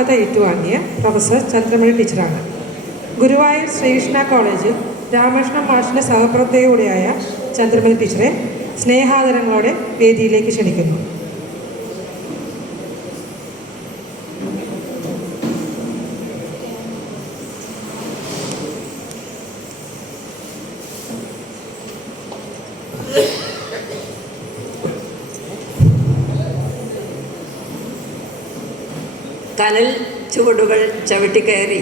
അധ്യാപകത ഏറ്റുവാങ്ങിയ പ്രൊഫസർ ചന്ദ്രമണി ടീച്ചറാണ്. ഗുരുവായൂർ ശ്രീകൃഷ്ണ കോളേജിൽ രാമകൃഷ്ണ മാഷിന്റെ സഹപ്രവർത്തകയുടെയായ ചന്ദ്രമണി ടീച്ചറെ സ്നേഹാദരങ്ങളോടെ വേദിയിലേക്ക് ക്ഷണിക്കുന്നു. കനൽ ചുവടുകൾ ചവിട്ടിക്കയറി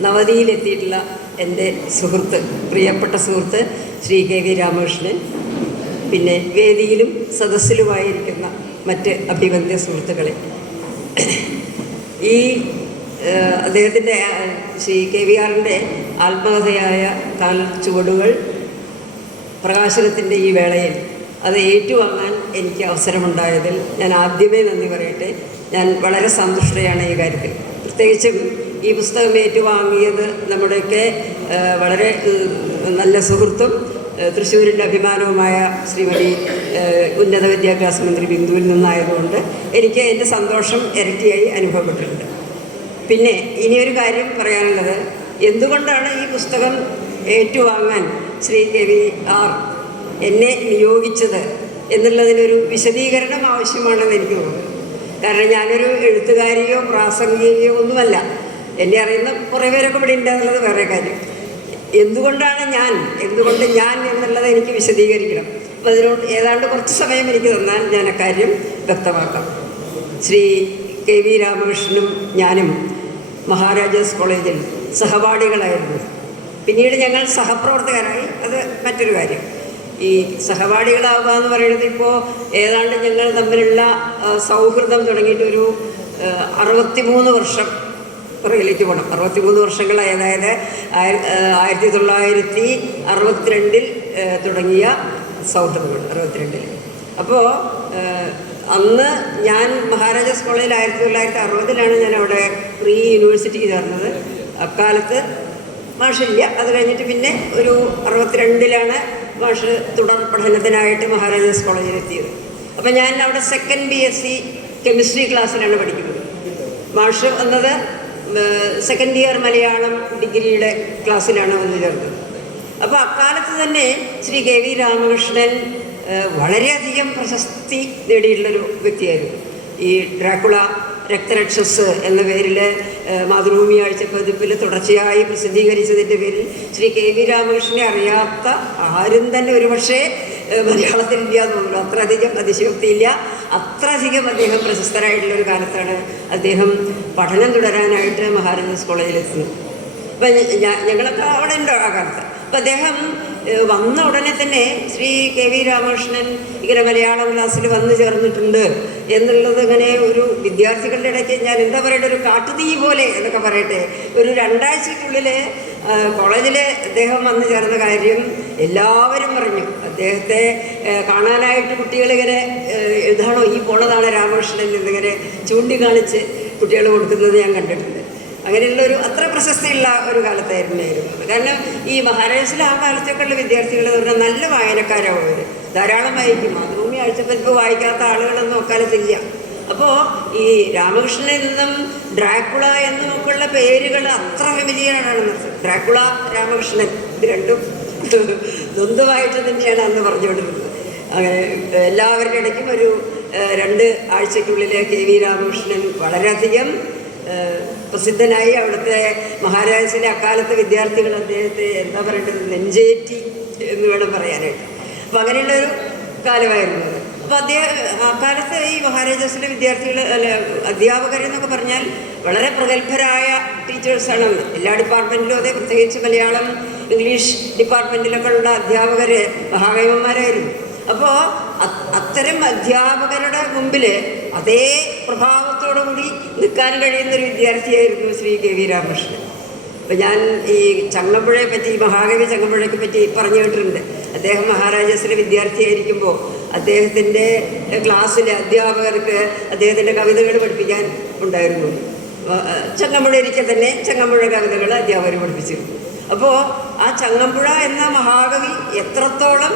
നവതിയിലെത്തിയിട്ടുള്ള എന്റെ സുഹൃത്ത് പ്രിയപ്പെട്ട സുഹൃത്ത് ശ്രീ കെ വി രാമകൃഷ്ണൻ പിന്നെ വേദിയിലും സദസ്സിലുമായിരിക്കുന്ന മറ്റ് അഭിവന്ദ്യ സുഹൃത്തുക്കളെ. ഈ അദ്ദേഹത്തിന്റെ ശ്രീ കെ വി ആറിന്റെ ആത്മകഥയായ കനൽ ചുവടുകൾ പ്രകാശനത്തിന്റെ ഈ വേളയിൽ അത് ഏറ്റുവാങ്ങാൻ എനിക്ക് അവസരമുണ്ടായതിൽ ഞാൻ ആദ്യമേ നന്ദി പറയട്ടെ. ഞാൻ വളരെ സന്തുഷ്ടയാണ് ഈ കാര്യത്തിൽ. പ്രത്യേകിച്ചും ഈ പുസ്തകം ഏറ്റുവാങ്ങിയത് നമ്മുടെയൊക്കെ വളരെ നല്ല സുഹൃത്തും തൃശ്ശൂരിന്റെ അഭിമാനവുമായ ശ്രീമതി ഉന്നത വിദ്യാഭ്യാസ മന്ത്രി ബിന്ദുവിൽ നിന്നായതുകൊണ്ട് എനിക്ക് എന്റെ സന്തോഷം ഇരട്ടിയായി അനുഭവപ്പെട്ടിട്ടുണ്ട്. പിന്നെ ഇനിയൊരു കാര്യം പറയാനുള്ളത്. എന്തുകൊണ്ടാണ് ഈ പുസ്തകം ഏറ്റുവാങ്ങാൻ ശ്രീ കെ വി ആർ എന്നെ നിയോഗിച്ചത് എന്നുള്ളതിനൊരു വിശദീകരണം ആവശ്യമാണെന്ന് എനിക്ക് തോന്നുന്നു. കാരണം ഞാനൊരു എഴുത്തുകാരിയോ പ്രാസംഗികയോ ഒന്നുമല്ല. എന്നെ അറിയുന്ന കുറേ പേരൊക്കെ ഇവിടെ ഉണ്ട് എന്നുള്ളത് വേറെ കാര്യം. എന്തുകൊണ്ടാണ് ഞാൻ എന്തുകൊണ്ട് ഞാൻ എന്നുള്ളത് എനിക്ക് വിശദീകരിക്കണം. അപ്പം അതിനോട് ഏതാണ്ട് കുറച്ച് സമയം എനിക്ക് തന്നാൽ ഞാൻ അക്കാര്യം വ്യക്തമാക്കാം. ശ്രീ കെ വി രാമകൃഷ്ണനും ഞാനും മഹാരാജാസ് കോളേജിൽ സഹപാഠികളായിരുന്നു. പിന്നീട് ഞങ്ങൾ സഹപ്രവർത്തകരായി. അത് മറ്റൊരു കാര്യം. ഈ സഹപാഠികളാവുക എന്ന് പറയുന്നത് ഇപ്പോൾ ഏതാണ്ട് ഞങ്ങൾ തമ്മിലുള്ള സൗഹൃദം തുടങ്ങിയിട്ട് ഒരു അറുപത്തിമൂന്ന് വർഷം പുറകിലേക്ക് പോകണം അറുപത്തിമൂന്ന് വർഷങ്ങളായി അതായത് ആയിരത്തി തൊള്ളായിരത്തി അറുപത്തിരണ്ടിൽ തുടങ്ങിയ സൗഹൃദമാണ് അറുപത്തിരണ്ടിൽ. അപ്പോൾ അന്ന് ഞാൻ മഹാരാജാസ് കോളേജിൽ ആയിരത്തി തൊള്ളായിരത്തി അറുപതിലാണ് ഞാൻ അവിടെ പ്രീ യൂണിവേഴ്സിറ്റി ചേർന്നത്. അക്കാലത്ത് മാഷില്ല അത് കഴിഞ്ഞിട്ട് പിന്നെ ഒരു അറുപത്തിരണ്ടിലാണ് മാഷ് തുടർ പഠനത്തിനായിട്ട് മഹാരാജാസ് കോളേജിൽ എത്തിയത്. അപ്പം ഞാൻ അവിടെ second B S C chemistry ക്ലാസ്സിലാണ് പഠിക്കുന്നത്. മാഷ് വന്നത് സെക്കൻഡ് ഇയർ മലയാളം ഡിഗ്രിയുടെ ക്ലാസ്സിലാണ് വന്നു ചേർന്നത്. അപ്പോൾ അക്കാലത്ത് തന്നെ ശ്രീ കെ വി രാമകൃഷ്ണൻ വളരെയധികം പ്രശസ്തി നേടിയിട്ടുള്ളൊരു വ്യക്തിയായിരുന്നു. ഈ ഡ്രാക്കുള രക്തരക്ഷസ് എന്ന പേരിൽ മാതൃഭൂമി ആഴ്ച പതിപ്പിൽ തുടർച്ചയായി പ്രസിദ്ധീകരിച്ചതിന്റെ പേരിൽ ശ്രീ കെ വി രാമകൃഷ്ണനെ അറിയാത്ത ആരും തന്നെ ഒരുപക്ഷേ മലയാളത്തിലില്ല മലയാളത്തിൽ ഇല്ല എന്ന് തോന്നുന്നു. അത്രയധികം അതിശയോക്തിയില്ല. അത്രയധികം അദ്ദേഹം പ്രശസ്തരായിട്ടുള്ള ഒരു കാലത്താണ് അദ്ദേഹം പഠനം തുടരാനായിട്ട് മഹാരാജാസ് കോളേജിലെത്തുന്നത്. അപ്പം ഞങ്ങളൊക്കെ അവിടെ ഉണ്ട് ആ കാലത്ത്? അപ്പം അദ്ദേഹം വന്ന ഉടനെ തന്നെ ശ്രീ കെ വി രാമകൃഷ്ണൻ ഇങ്ങനെ മലയാള ക്ലാസ്സിൽ വന്നു ചേർന്നിട്ടുണ്ട് എന്നുള്ളത് ഇങ്ങനെ ഒരു വിദ്യാർത്ഥികളുടെ ഇടയ്ക്ക് ഞാൻ എന്താ പറയട്ടെ ഒരു കാട്ടുതീ പോലെ എന്നൊക്കെ പറയട്ടെ. ഒരു രണ്ടാഴ്ചക്കുള്ളിൽ കോളേജിൽ അദ്ദേഹം വന്നു ചേർന്ന കാര്യം എല്ലാവരും പറഞ്ഞു. അദ്ദേഹത്തെ കാണാനായിട്ട് കുട്ടികളിങ്ങനെ ഇതാണോ ഈ പോണതാണ് രാമകൃഷ്ണൻ എന്നിങ്ങനെ ചൂണ്ടിക്കാണിച്ച് കുട്ടികൾ കൊടുക്കുന്നത് ഞാൻ കണ്ടിട്ടുണ്ട്. അങ്ങനെയുള്ള ഒരു അത്ര പ്രശസ്തിയുള്ള ഒരു കാലത്തായിരുന്നു കാരണം ഈ മഹാരാഷ്ട്രയിലെ ആ കാലത്തൊക്കെ ഉള്ള വിദ്യാർത്ഥികൾ എന്ന് പറഞ്ഞാൽ നല്ല വായനക്കാരാവും അവർ ധാരാളം വായിക്കും. മാതൃഭൂമി ആഴ്ചപ്പതിപ്പ് വായിക്കാത്ത ആളുകളൊന്നും അക്കാലത്തില്ല അപ്പോൾ ഈ രാമകൃഷ്ണനിൽ നിന്നും ഡ്രാക്കുള നോക്കുള്ള പേരുകൾ അത്ര ഫെമിലിയറാണ് ഡ്രാക്കുള രാമകൃഷ്ണൻ ഇത് രണ്ടും ദ്വന്ദ്വായിട്ട് തന്നെയാണ് അന്ന് പറഞ്ഞുകൊണ്ടിരുന്നത്. അങ്ങനെ എല്ലാവരുടെ ഇടയ്ക്കും ഒരു രണ്ട് ആഴ്ചയ്ക്കുള്ളിൽ കെ വി രാമകൃഷ്ണൻ വളരെയധികം പ്രസിദ്ധനായി അവിടുത്തെ മഹാരാജസിലെ അക്കാലത്തെ വിദ്യാർത്ഥികൾ അദ്ദേഹത്തെ എന്താ പറയേണ്ടത്? നെഞ്ചേറ്റി എന്ന് വേണം പറയാനായിട്ട്. അപ്പം അങ്ങനെയുള്ളൊരു കാലമായിരുന്നു. അപ്പം അപ്പോൾ അദ്ദേഹം അക്കാലത്ത് ഈ മഹാരാജാസിലെ വിദ്യാർത്ഥികൾ അല്ല അധ്യാപകരെന്നൊക്കെ പറഞ്ഞാൽ വളരെ പ്രഗത്ഭരായ ടീച്ചേഴ്സാണ്. എല്ലാ ഡിപ്പാർട്ട്മെന്റിലും അതേ പ്രത്യേകിച്ച് മലയാളം ഇംഗ്ലീഷ് ഡിപ്പാർട്ട്മെന്റിലൊക്കെ ഉള്ള അധ്യാപകർ മഹാകൈവന്മാരായിരുന്നു അപ്പോൾ അത്തരം അധ്യാപകരുടെ മുമ്പിൽ അതേ പ്രഭാവത്തോടു കൂടി നിൽക്കാൻ കഴിയുന്നൊരു വിദ്യാർത്ഥിയായിരുന്നു ശ്രീ കെ വി രാമകൃഷ്ണൻ. അപ്പം ഞാൻ ഈ ചങ്ങമ്പുഴയെ പറ്റി മഹാകവി ചങ്ങമ്പുഴയെ പറ്റി പറഞ്ഞു കേട്ടിട്ടുണ്ട്. അദ്ദേഹം മഹാരാജാസിലെ വിദ്യാർത്ഥിയായിരിക്കുമ്പോൾ അദ്ദേഹത്തിന്റെ ക്ലാസ്സിലെ അധ്യാപകർക്ക് അദ്ദേഹത്തിന്റെ കവിതകൾ പഠിപ്പിക്കാൻ ഉണ്ടായിരുന്നു. ചങ്ങമ്പുഴ ഇരിക്കെ തന്നെ ചങ്ങമ്പുഴ കവിതകൾ അധ്യാപകർ പഠിപ്പിച്ചിരുന്നു. അപ്പോൾ ആ ചങ്ങമ്പുഴ എന്ന മഹാകവി എത്രത്തോളം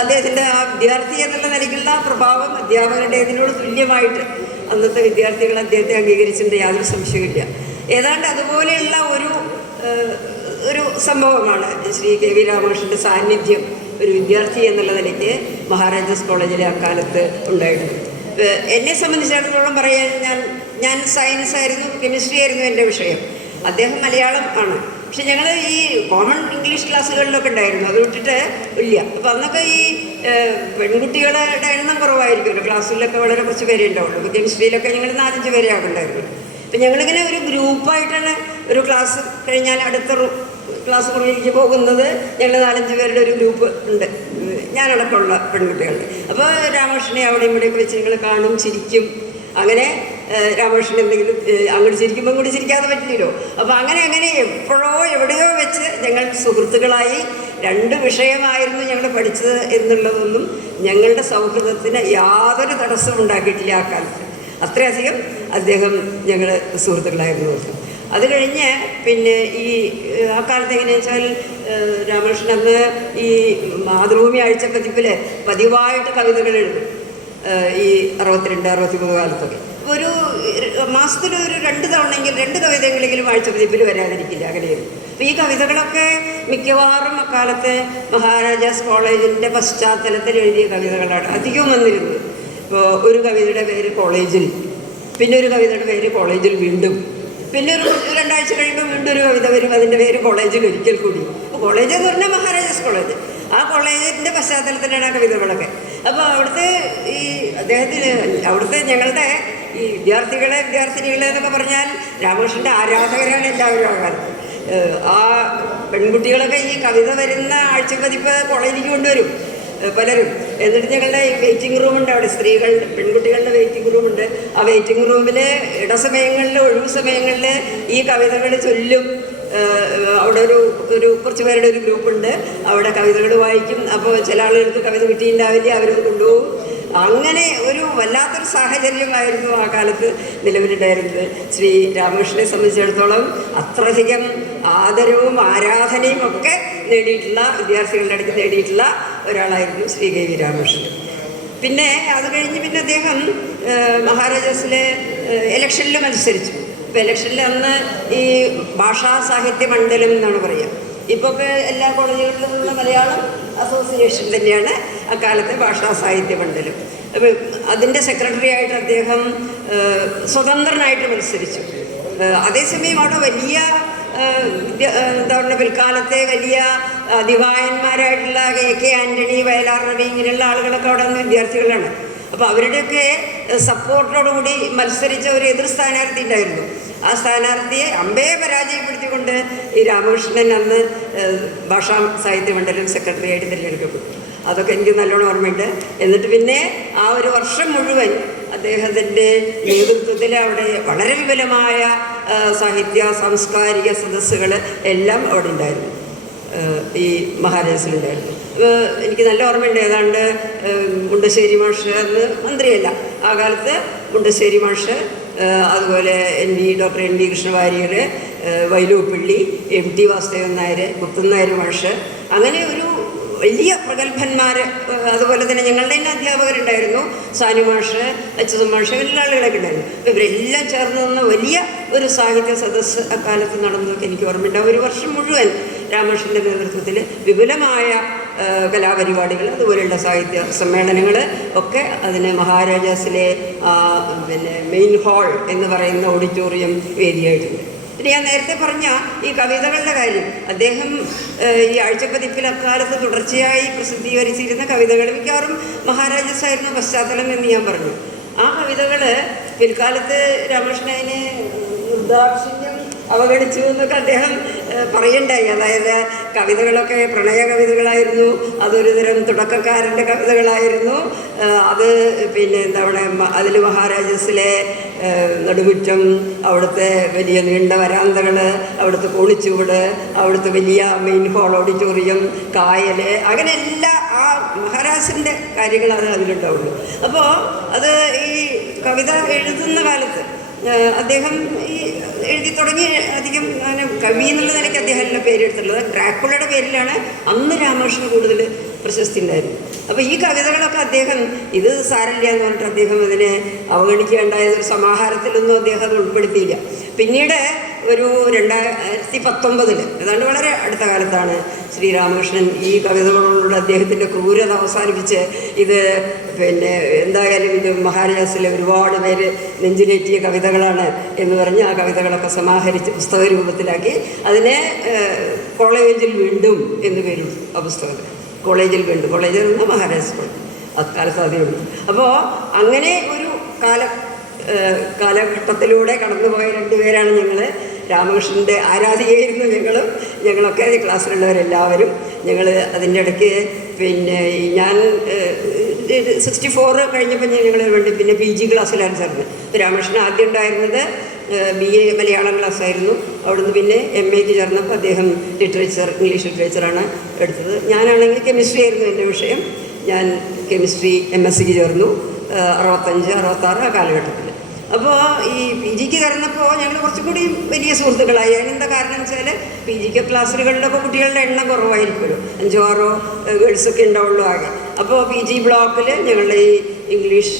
അദ്ദേഹത്തിന്റെ ആ വിദ്യാർത്ഥി എന്നുള്ള നിലയ്ക്കുള്ള പ്രഭാവം അധ്യാപകരുടെ ഇതിനോട് തുല്യമായിട്ട് അന്നത്തെ വിദ്യാർത്ഥികൾ അദ്ദേഹത്തെ അംഗീകരിച്ചിട്ടുണ്ട് യാതൊരു സംശയമില്ല ഏതാണ്ട് അതുപോലെയുള്ള ഒരു ഒരു സംഭവമാണ് ശ്രീ കെ വി രാമകൃഷ്ണന്റെ സാന്നിധ്യം ഒരു വിദ്യാർത്ഥി എന്നുള്ള നിലയ്ക്ക് മഹാരാജാസ് കോളേജിലെ അക്കാലത്ത് ഉണ്ടായിരുന്നു എന്നെ സംബന്ധിച്ചിടത്തോളം പറയാൻ ഞാൻ ഞാൻ സയൻസ് ആയിരുന്നു കെമിസ്ട്രി ആയിരുന്നു എന്റെ വിഷയം. അദ്ദേഹം മലയാളം ആണ്. പക്ഷെ ഞങ്ങൾ ഈ കോമൺ ഇംഗ്ലീഷ് ക്ലാസ്സുകളിലൊക്കെ ഉണ്ടായിരുന്നു. അത് വിട്ടിട്ട് ഇല്ല. അപ്പം അന്നൊക്കെ ഈ പെൺകുട്ടികളുടെ എണ്ണം കുറവായിരിക്കുമല്ലോ. ക്ലാസ്സിലൊക്കെ വളരെ കുറച്ച് പേരേ ഉണ്ടാവുള്ളൂ. കെമിസ്ട്രിയിലൊക്കെ ഞങ്ങൾ നാലഞ്ച് പേരെ ആകുണ്ടായിരുന്നു അപ്പം ഞങ്ങളിങ്ങനെ ഒരു ഗ്രൂപ്പായിട്ടാണ് ഒരു ക്ലാസ് കഴിഞ്ഞാൽ അടുത്ത ക്ലാസ് മുറിയിലേക്ക് പോകുന്നത് ഞങ്ങൾ നാലഞ്ച് പേരുടെ ഒരു ഗ്രൂപ്പ് ഉണ്ട്. ഞാനടക്കമുള്ള പെൺകുട്ടികളുടെ അപ്പോൾ രാമകൃഷ്ണനെ അവിടെ ഇവിടെയൊക്കെ വെച്ച് ഞങ്ങൾ കാണും ചിരിക്കും. അങ്ങനെ രാമകൃഷ്ണൻ എന്തെങ്കിലും അങ്ങോട്ട് ചിരിക്കുമ്പോൾ ഇങ്ങോട്ട് ചിരിക്കാതെ പറ്റില്ലല്ലോ. അപ്പോൾ അങ്ങനെ അങ്ങനെ എപ്പോഴോ എവിടെയോ വെച്ച് ഞങ്ങൾ സുഹൃത്തുക്കളായി രണ്ട് വിഷയമായിരുന്നു ഞങ്ങൾ പഠിച്ചത് എന്നുള്ളതൊന്നും ഞങ്ങളുടെ സൗഹൃദത്തിന് യാതൊരു തടസ്സവും ഉണ്ടാക്കിയിട്ടില്ല ആ കാലത്ത്. അത്രയധികം അദ്ദേഹം ഞങ്ങൾ സുഹൃത്തുക്കളായിരുന്നു. അത് കഴിഞ്ഞ് പിന്നെ ഈ ആ കാലത്ത് എങ്ങനെയാ വെച്ചാൽ രാമകൃഷ്ണൻ അന്ന് ഈ മാതൃഭൂമി ആഴ്ചപ്പതിപ്പിൽ പതിവായിട്ട് കവിതകൾ എഴുതും. ഈ അറുപത്തിരണ്ട് അറുപത്തി മൂന്ന് കാലത്തൊക്കെ. ഒരു മാസത്തിൽ ഒരു രണ്ട് തവണയെങ്കിൽ രണ്ട് കവിതകളെങ്കിലും ആഴ്ചപ്പതിപ്പിൽ വരാതിരിക്കില്ല. അങ്ങനെയും. അപ്പോൾ ഈ കവിതകളൊക്കെ മിക്കവാറും അക്കാലത്തെ മഹാരാജാസ് കോളേജിന്റെ പശ്ചാത്തലത്തിൽ എഴുതിയ കവിതകളാണ്. അധികവും വന്നിരുന്നത്. ഇപ്പോൾ ഒരു കവിതയുടെ പേര് കോളേജിൽ പിന്നെ ഒരു കവിതയുടെ പേര് കോളേജിൽ വീണ്ടും പിന്നെ ഒരു രണ്ടാഴ്ച കഴിയുമ്പോൾ വീണ്ടും ഒരു കവിത വരും. അതിന്റെ പേര് കോളേജിൽ ഒരിക്കൽ കൂടി. അപ്പോൾ കോളേജ് എന്ന് പറഞ്ഞാൽ മഹാരാജാസ് കോളേജ്. ആ കോളേജിന്റെ പശ്ചാത്തലത്തിലാണ് ആ കവിതകളൊക്കെ. അപ്പോൾ അവിടുത്തെ ഈ അദ്ദേഹത്തിന് അവിടുത്തെ ഞങ്ങളുടെ ഈ വിദ്യാർത്ഥികളെ വിദ്യാർത്ഥിനികളെ എന്നൊക്കെ പറഞ്ഞാൽ രാമകൃഷ്ണന്റെ ആരാധകരാണ് എല്ലാവരും ആ ആ പെൺകുട്ടികളൊക്കെ ഈ കവിത വരുന്ന ആഴ്ച ആഴ്ചപ്പതിപ്പ് കോളേജിലേക്ക് കൊണ്ടുവരും പലരും. എന്നിട്ട് ഞങ്ങളുടെ വെയിറ്റിംഗ് റൂമുണ്ട് അവിടെ. സ്ത്രീകളുടെ പെൺകുട്ടികളുടെ വെയിറ്റിംഗ് റൂമുണ്ട് ആ വെയിറ്റിംഗ് റൂമിൽ ഇടസമയങ്ങളിൽ ഒഴിവ് സമയങ്ങളിൽ ഈ കവിതകൾ ചൊല്ലും. അവിടെ ഒരു ഒരു കുറച്ച് പേരുടെ ഒരു ഗ്രൂപ്പുണ്ട്. അവിടെ കവിതകൾ വായിക്കും. അപ്പോൾ ചില ആളുകൾക്ക് കവിത കിട്ടിയിട്ടുണ്ടാവില്ല അവരത് കൊണ്ടുപോകും. അങ്ങനെ ഒരു വല്ലാത്തൊരു സാഹചര്യമായിരുന്നു ആ കാലത്ത് നിലവിലുണ്ടായിരുന്നത്. ശ്രീ രാമകൃഷ്ണനെ സംബന്ധിച്ചിടത്തോളം അത്രയധികം ആദരവും ആരാധനയും ഒക്കെ നേടിയിട്ടുള്ള വിദ്യാർത്ഥികളുടെ അടുത്ത് നേടിയിട്ടുള്ള ഒരാളായിരുന്നു ശ്രീ കെ വി രാമകൃഷ്ണൻ. പിന്നെ അത് കഴിഞ്ഞ് പിന്നെ അദ്ദേഹം മഹാരാജാസിലെ ഇലക്ഷനിലും മത്സരിച്ചു ഇപ്പോൾ ഇലക്ഷനിൽ അന്ന് ഈ ഭാഷാ സാഹിത്യ മണ്ഡലം എന്നാണ് പറയുക. ഇപ്പോൾ എല്ലാ കോളേജുകളിലും ഉള്ള മലയാളം അസോസിയേഷൻ തന്നെയാണ് അക്കാലത്തെ ഭാഷാ സാഹിത്യ മണ്ഡലം. അതിന്റെ സെക്രട്ടറി ആയിട്ട് അദ്ദേഹം സ്വതന്ത്രനായിട്ട് മത്സരിച്ചു. അതേസമയം അവിടെ വലിയ എന്താ പറയുക പിൽക്കാലത്തെ വലിയ ദിവായന്മാരായിട്ടുള്ള കെ കെ ആന്റണി വയലാർ രവി ഇങ്ങനെയുള്ള ആളുകളൊക്കെ അവിടെ നിന്ന് വിദ്യാർത്ഥികളാണ്. അപ്പോൾ അവരുടെയൊക്കെ സപ്പോർട്ടോടുകൂടി മത്സരിച്ച ഒരു എതിർ സ്ഥാനാർത്ഥി ഉണ്ടായിരുന്നു. ആ സ്ഥാനാർത്ഥിയെ അമ്പയെ പരാജയപ്പെടുത്തിക്കൊണ്ട് ഈ രാമകൃഷ്ണൻ അന്ന് ഭാഷാ സാഹിത്യ മണ്ഡലം സെക്രട്ടറി ആയിട്ട് തിരഞ്ഞെടുക്കപ്പെട്ടു. അതൊക്കെ എനിക്ക് നല്ലോണം ഓർമ്മയുണ്ട്. എന്നിട്ട് പിന്നെ ആ ഒരു വർഷം മുഴുവൻ അദ്ദേഹത്തിന്റെ നേതൃത്വത്തിൽ അവിടെ വളരെ വിപുലമായ സാഹിത്യ സാംസ്കാരിക സദസ്സുകൾ എല്ലാം അവിടെ ഉണ്ടായിരുന്നു. ഈ മഹാരാജസിലുണ്ടായിരുന്നു. എനിക്ക് നല്ല ഓർമ്മയുണ്ട്. ഏതാണ്ട് മുണ്ടശ്ശേരി മാഷ് മന്ത്രിയല്ല. ആ കാലത്ത് മുണ്ടശ്ശേരി മാഷ് അതുപോലെ N V doctor N V Krishnavariyar Vyloppilly M T Vasudevan Nair Muthan Nair മാഷ് അങ്ങനെ ഒരു വലിയ പ്രഗത്ഭന്മാർ അതുപോലെ തന്നെ ഞങ്ങളുടെ തന്നെ അധ്യാപകരുണ്ടായിരുന്നു. സാനു മാഷ് അച്യുതൻ മാഷ് എല്ലാ ആളുകളൊക്കെ ഉണ്ടായിരുന്നു. ഇവരെല്ലാം ചേർന്ന് നിന്ന വലിയ ഒരു സാഹിത്യ സദസ്സ് അക്കാലത്ത് നടന്നതൊക്കെ എനിക്ക് ഓർമ്മയുണ്ട്. ഒരു വർഷം മുഴുവൻ രാമകൃഷ്ണന്റെ നേതൃത്വത്തിൽ വിപുലമായ കലാപരിപാടികൾ അതുപോലെയുള്ള സാഹിത്യ സമ്മേളനങ്ങൾ ഒക്കെ അതിന് മഹാരാജാസിലെ പിന്നെ മെയിൻ ഹാൾ എന്ന് പറയുന്ന ഓഡിറ്റോറിയം വേദിയായിട്ടുണ്ട് പിന്നെ ഞാൻ നേരത്തെ പറഞ്ഞ ഈ കവിതകളുടെ കാര്യം അദ്ദേഹം ഈ ആഴ്ചപ്പതിപ്പിൽ അക്കാലത്ത് തുടർച്ചയായി പ്രസിദ്ധീകരിച്ചിരുന്ന കവിതകൾ മിക്കവാറും മഹാരാജാസായിരുന്ന പശ്ചാത്തലം എന്ന് ഞാൻ പറഞ്ഞു. ആ കവിതകൾ പിൽക്കാലത്ത് രാമകൃഷ്ണനെ ദാക്ഷിണ്യം അവഗണിച്ചു എന്നൊക്കെ അദ്ദേഹം പറയണ്ടായി. അതായത് കവിതകളൊക്കെ പ്രണയ കവിതകളായിരുന്നു അതൊരു തരം തുടക്കക്കാരന്റെ കവിതകളായിരുന്നു. അത് പിന്നെ എന്താ പറയുക അതിൽ മഹാരാജസിലെ നടുമുറ്റം അവിടുത്തെ വലിയ നീണ്ട വരാന്തകൾ അവിടുത്തെ കോണിച്ചുവിട് അവിടുത്തെ വലിയ മെയിൻ ഹോൾ ഓഡിറ്റോറിയം കായൽ അങ്ങനെ എല്ലാ ആ മഹാരാജസിന്റെ കാര്യങ്ങളാണ് അത് അതിലുണ്ടാവുള്ളൂ. അപ്പോൾ അത് ഈ കവിത എഴുതുന്ന കാലത്ത് അദ്ദേഹം ഈ എഴുതി തുടങ്ങി അധികം അങ്ങനെ കവി എന്നുള്ള നിലയ്ക്ക് അദ്ദേഹം എല്ലാ പേരെടുത്തുള്ളത് ഡ്രാക്കുളയുടെ പേരിലാണ് അന്ന് രാമകൃഷ്ണൻ കൂടുതൽ പ്രശസ്തി ഉണ്ടായിരുന്നു അപ്പോൾ ഈ കവിതകളൊക്കെ അദ്ദേഹം ഇത് സാരല്ല എന്ന് പറഞ്ഞിട്ട് അദ്ദേഹം അതിനെ അവഗണിക്കേണ്ടായ ഒരു സമാഹാരത്തിലൊന്നും അദ്ദേഹം അത് ഉൾപ്പെടുത്തിയില്ല. പിന്നീട് ഒരു രണ്ടായിരത്തി പത്തൊമ്പതിൽ ഏതാണ്ട് വളരെ അടുത്ത കാലത്താണ് ശ്രീരാമകൃഷ്ണൻ ഈ കവിതകളോടുള്ള അദ്ദേഹത്തിന്റെ ക്രൂരത അവസാനിപ്പിച്ച് ഇത് പിന്നെ എന്തായാലും ഇത് മഹാരാജാസിലെ ഒരുപാട് പേര് നെഞ്ചിലേറ്റിയ കവിതകളാണ് എന്ന് പറഞ്ഞ് ആ കവിതകളൊക്കെ സമാഹരിച്ച് പുസ്തക രൂപത്തിലാക്കി അതിനെ കോളേജിൽ വീണ്ടും എന്ന് പേരും ആ പുസ്തകത്തിൽ കോളേജിൽ വീണ്ടും. കോളേജിൽ നിന്ന് മഹാരാജാസ് കോളേജ്. അക്കാലത്ത് അതിനുണ്ട് അപ്പോൾ അങ്ങനെ ഒരു കാല കാലഘട്ടത്തിലൂടെ കടന്നുപോയ രണ്ടുപേരാണ് ഞങ്ങൾ രാമകൃഷ്ണന്റെ ആരാധികയായിരുന്നു ഞങ്ങളും. ഞങ്ങളൊക്കെ ക്ലാസ്സിലുള്ളവരെല്ലാവരും. ഞങ്ങൾ അതിന്റെ ഇടയ്ക്ക് പിന്നെ ഞാൻ സിക്സ്റ്റി ഫോർ കഴിഞ്ഞപ്പോൾ ഞങ്ങൾ വേണ്ടി പിന്നെ പി ജി ക്ലാസ്സിലാണ് സാറിന്. രാമകൃഷ്ണൻ ആദ്യം ഉണ്ടായിരുന്നത് ബി എ മലയാളം ക്ലാസ്സായിരുന്നു. അവിടുന്ന് പിന്നെ എം എക്ക് ചേർന്നപ്പോൾ അദ്ദേഹം ലിറ്ററേച്ചർ ഇംഗ്ലീഷ് ലിറ്ററേച്ചറാണ് എടുത്തത്. ഞാനാണെങ്കിൽ കെമിസ്ട്രി ആയിരുന്നു എന്റെ വിഷയം. ഞാൻ കെമിസ്ട്രി എം എസ് സിക്ക് ചേർന്നു. അറുപത്തഞ്ച് അറുപത്താറ് ആ കാലഘട്ടത്തിൽ. അപ്പോൾ ഈ പി ജിക്ക് കയറുന്നപ്പോൾ ഞങ്ങൾ കുറച്ചും കൂടി വലിയ സുഹൃത്തുക്കളായി. അതിനെന്താ കാരണം വെച്ചാൽ പി ജിക്ക് ക്ലാസ്സുകളിലൊക്കെ കുട്ടികളുടെ എണ്ണം കുറവായിരിക്കുമല്ലോ. അഞ്ചോ ആറോ ഗേൾസൊക്കെ ഉണ്ടാവുള്ളൂ ആകെ. അപ്പോൾ പി ജി ബ്ലോക്കിൽ ഞങ്ങളുടെ ഈ ഇംഗ്ലീഷ്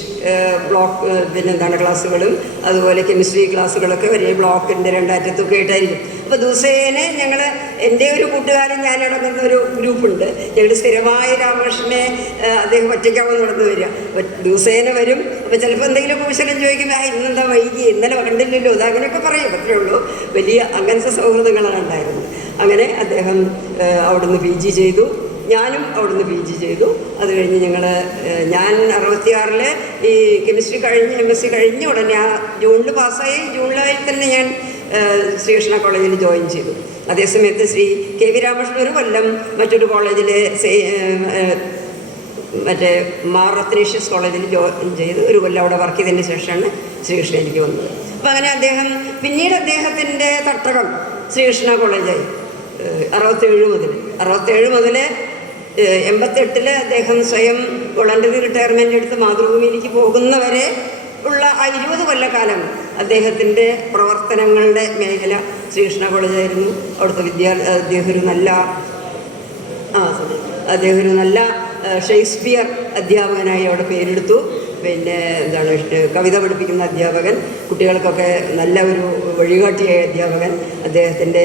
ബ്ലോക്ക് പിന്നെ പിന്നെന്താണ് ക്ലാസ്സുകളും അതുപോലെ കെമിസ്ട്രി ക്ലാസ്സുകളൊക്കെ ഒരേ ബ്ലോക്കിന്റെ രണ്ടറ്റത്തൊക്കെ ആയിട്ടായിരിക്കും. അപ്പോൾ ദിവസേന ഞങ്ങൾ എന്റെ ഒരു കൂട്ടുകാരൻ ഞാൻ നടക്കുന്ന ഒരു ഗ്രൂപ്പുണ്ട്. ഞങ്ങൾ സ്ഥിരമായ രാമകൃഷ്ണനെ അദ്ദേഹം ഒറ്റയ്ക്കാവും നടന്നു വരിക. ദിവസേന വരും. അപ്പോൾ ചിലപ്പോൾ എന്തെങ്കിലും കുശലം ചോദിക്കുമ്പോൾ ആ ഇന്നെന്താ വൈകി? ഇന്നലെ കണ്ടില്ലല്ലോ. അത് അങ്ങനെയൊക്കെ പറയും അത്രേ ഉള്ളൂ. വലിയ അങ്ങനത്തെ സൗഹൃദങ്ങളാണ് ഉണ്ടായിരുന്നത്. അങ്ങനെ അദ്ദേഹം അവിടുന്ന് പി ജി ചെയ്തു. ഞാനും അവിടുന്ന് പി ജി ചെയ്തു. അത് കഴിഞ്ഞ് ഞങ്ങൾ ഞാൻ അറുപത്തിയാറിൽ ഈ കെമിസ്ട്രി കഴിഞ്ഞ് എം എസ് സി കഴിഞ്ഞ് ഉടനെ ആ ജൂണിൽ പാസ്സായി. ജൂണിലായി തന്നെ ഞാൻ ശ്രീകൃഷ്ണ കോളേജിൽ ജോയിൻ ചെയ്തു. അതേസമയത്ത് ശ്രീ കെ വി രാമകൃഷ്ണൻ കൊല്ലം മറ്റൊരു കോളേജിൽ മറ്റേ മാർ റത്നേഷ്യസ് കോളേജിൽ ജോയിൻ ചെയ്ത് ഒരു കൊല്ലം അവിടെ വർക്ക് ചെയ്തതിന് ശേഷമാണ് ശ്രീകൃഷ്ണ എനിക്ക് വന്നത്. അപ്പം അങ്ങനെ അദ്ദേഹം പിന്നീട് അദ്ദേഹത്തിന്റെ തട്ടകം ശ്രീകൃഷ്ണ കോളേജായി. അറുപത്തേഴ് മുതൽ അറുപത്തേഴ് മുതൽ എൺപത്തെട്ടിൽ അദ്ദേഹം സ്വയം വോളണ്ടറി റിട്ടയർമെന്റ് എടുത്ത് മാതൃഭൂമിയിലേക്ക് പോകുന്നവരെ ഉള്ള ആ ഇരുപത് കൊല്ലക്കാലം അദ്ദേഹത്തിന്റെ പ്രവർത്തനങ്ങളുടെ മേഖല ശ്രീകൃഷ്ണ കോളേജായിരുന്നു. അവിടുത്തെ വിദ്യാ അദ്ദേഹം ഒരു നല്ല ആ. അദ്ദേഹം ഒരു നല്ല ഷേക്സ്പിയർ അധ്യാപകനായി അവിടെ പേരെടുത്തു. പിന്നെ എന്താണ് കവിത പഠിപ്പിക്കുന്ന അധ്യാപകൻ കുട്ടികൾക്കൊക്കെ നല്ല ഒരു വഴികാട്ടിയായ അധ്യാപകൻ. അദ്ദേഹത്തിന്റെ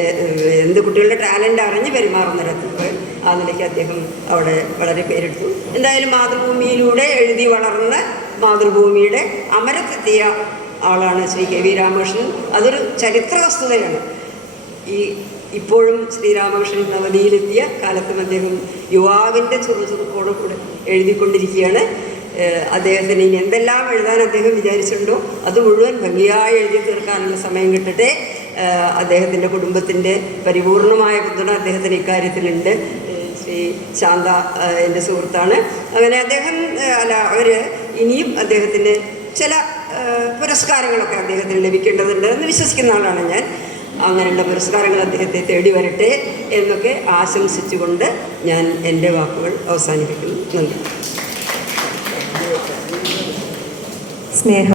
എന്ത് കുട്ടികളുടെ ടാലന്റ് അറിഞ്ഞ് പെരുമാറുന്ന ഒരു അധ്യാപകൻ ആ നിലയ്ക്ക് അദ്ദേഹം അവിടെ വളരെ പേരെടുത്തു. എന്തായാലും മാതൃഭൂമിയിലൂടെ എഴുതി വളർന്ന മാതൃഭൂമിയുടെ അമരത്തെത്തിയ ആളാണ് ശ്രീ കെ വി രാമകൃഷ്ണൻ. അതൊരു ചരിത്ര വസ്തുതയാണ് ഈ ഇപ്പോഴും ശ്രീരാമകൃഷ്ണൻ നവതിയിലെത്തിയ കാലത്തും അദ്ദേഹം യുവാവിന്റെ ചുറുചുറുക്കോട് കൂടെ എഴുതിക്കൊണ്ടിരിക്കുകയാണ്. അദ്ദേഹത്തിന് ഇനി എന്തെല്ലാം എഴുതാൻ അദ്ദേഹം വിചാരിച്ചിട്ടുണ്ടോ അത് മുഴുവൻ ഭംഗിയായി എഴുതി തീർക്കാനുള്ള സമയം കിട്ടട്ടെ. അദ്ദേഹത്തിന്റെ കുടുംബത്തിന്റെ പരിപൂർണമായ പിന്തുണ അദ്ദേഹത്തിന് ഇക്കാര്യത്തിലുണ്ട്. ശ്രീ ശാന്ത എന്റെ സുഹൃത്താണ്. അങ്ങനെ അദ്ദേഹം അല്ല അവർ ഇനിയും അദ്ദേഹത്തിന് ചില പുരസ്കാരങ്ങളൊക്കെ അദ്ദേഹത്തിന് ലഭിക്കേണ്ടതുണ്ട് എന്ന് വിശ്വസിക്കുന്ന ആളാണ് ഞാൻ. അങ്ങനെയുള്ള പുരസ്കാരങ്ങൾ അദ്ദേഹത്തെ തേടി വരട്ടെ എന്നൊക്കെ ആശംസിച്ചുകൊണ്ട് ഞാൻ എന്റെ വാക്കുകൾ അവസാനിപ്പിക്കുന്നു. നന്ദി. സ്നേഹം.